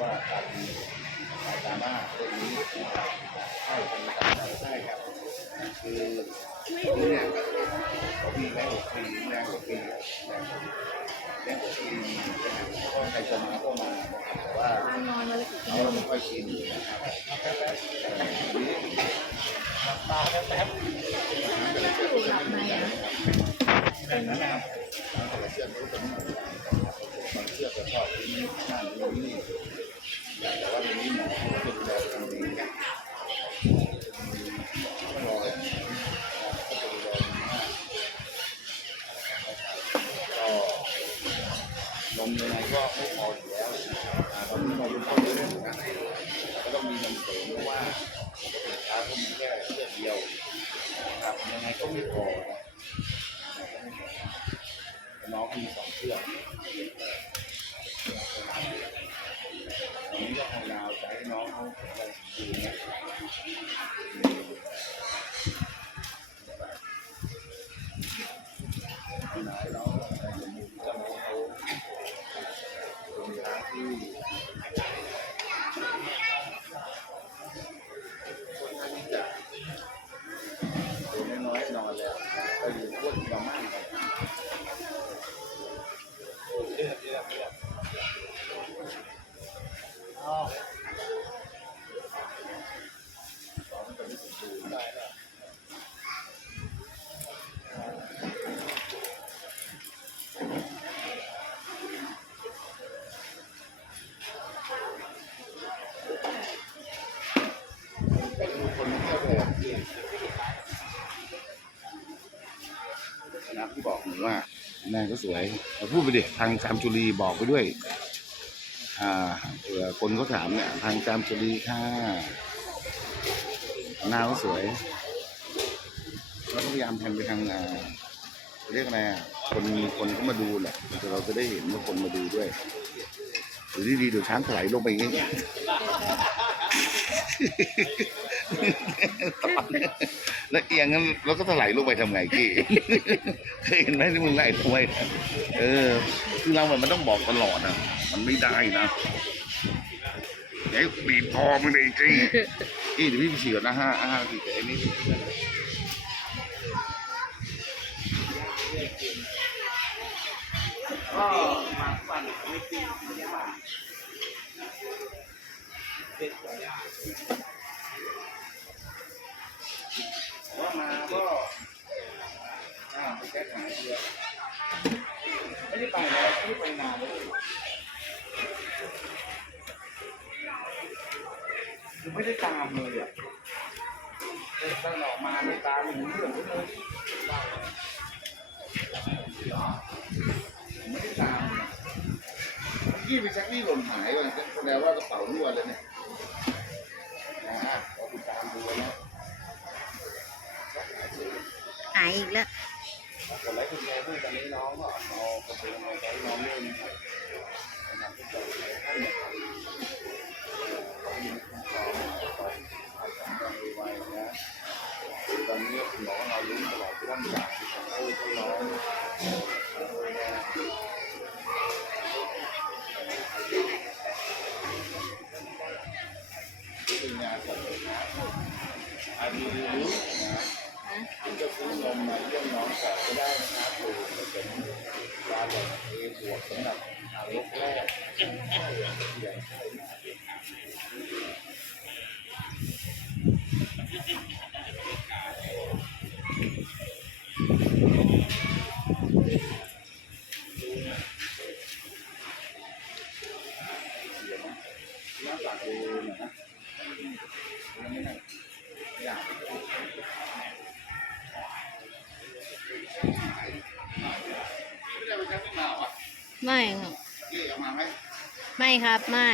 ว่าการสามารถเรื่องนี้ให้ทางการใช่ครับคือเนี่ยเขามีแรงหกปีแรงหกปีแรงหกปีก็ใครจะมาก็มาแต่ว่านอนมาเลยกี่เราไม่ค่อยชินนะครับอยู่หลับในอะแบบนั้นนะครับแต่ละเชือกก็จะไม่เหมือนกันบางเชือกจะชอบที่นี่นั่นนี่ know, you know. บอกว่าแม่ก็สวยพูดไปดิทางจามจุรีบอกไปด้วยอ่าเผื่อคนเขาถามเนี่ยทางจามจุรีค่ะหน้าก็สวยแล้วก็พยายามแทนไปทางอ่าเรียกอะไรอะคนคนเขามาดูแหละเราจะได้เห็นว่าคนมาดูด้วยหรือดีๆเดี๋ยวช้างถลายลงไปอย่าง งี้แล้วเอียงงั้นแล้วก็ถลายลงไปทำไงกี้เคยเห็นไหมที่มึงไล่ทำไมเออ คือเรามันต้องบอกตลอดนะมันไม่ได้นะเดี๋ยวบีบคอมึงเลยจี้อี้เดี๋ยวพี่ไปฉีดก่อนนะห้าห้านาทีแต่อันนี้ก็มาฟันไม่ตีไม่ยากว่า มาก็อ่าไปแก้ไขเยอะไม่ได้ไปแล้วไม่ได้ไปนานเลยคือไม่ได้ตามเลยอะตั้งออกมาไม่ตามหนูเรื่องเลยไม่ได้ตามเมื่ไปชักนี่หล่นหายเลยแสดงว่ากระเป๋ารั่วเลยเนี่ย อีกแล้วกดไลค์กดแชร์ด้วยตอนนี้น้องก็เอากระเป๋ามาใช้น้องเล่นนะครับนะครับที่จะให้เนี่ยให้มีความพร้อมความสำคัญไวๆนะตอนนี้คุณหมอเราลุ้นตลอดร่างกายของเขาเขาร้องเป็นงานสัตว์นะอาดีรู้นะคุณจะซื้ อนมมาเยี่ยมน้องสาวก็ได้นะครับหรือจะเป็นยาหลอดเอบวกสำหรับทารกแรกอย่างหมหน้าปากดูหน่อยนะ ไม่ได้ไปชักไม่มาเหรอไม่ครับพี่เอามาไหมไม่ครับ ไม่